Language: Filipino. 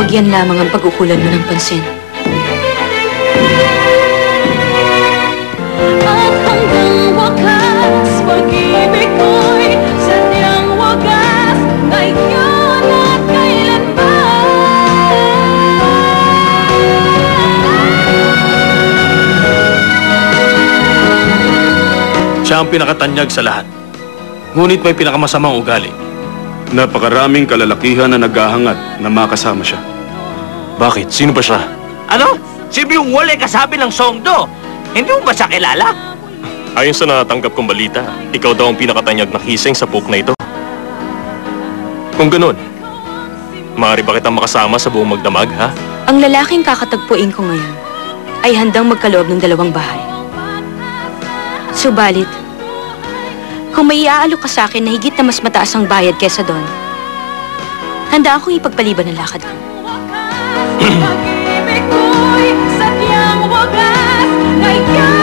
Huwag yan lamang ang pag-ukulan mo ng pansin. At hanggang wakas, pag-ibig ko'y sadyang wagas, ngayon at kailanman. Siya ang pinakatanyag sa lahat. Ngunit may pinakamasamang ugali. Napakaraming kalalakihan na naghahangat na makasama siya. Bakit? Sino ba siya? Ano? Si Byung-wol ay kasabi ng Songdo. Hindi mo ba siya kilala? Ayon sa natanggap kong balita, ikaw daw ang pinakatanyag na kising sa book na ito. Kung ganun, maaari ba kitang makasama sa buong magdamag, ha? Ang lalaking kakatagpuin ko ngayon ay handang magkaloob ng 2 bahay. Subalit, kung may iaalok ka sa akin na higit na mas mataas ang bayad kesa doon, handa akong ipagpaliban ng lakad ko. Pag-ibig ko'y sadyang wagas, ngayon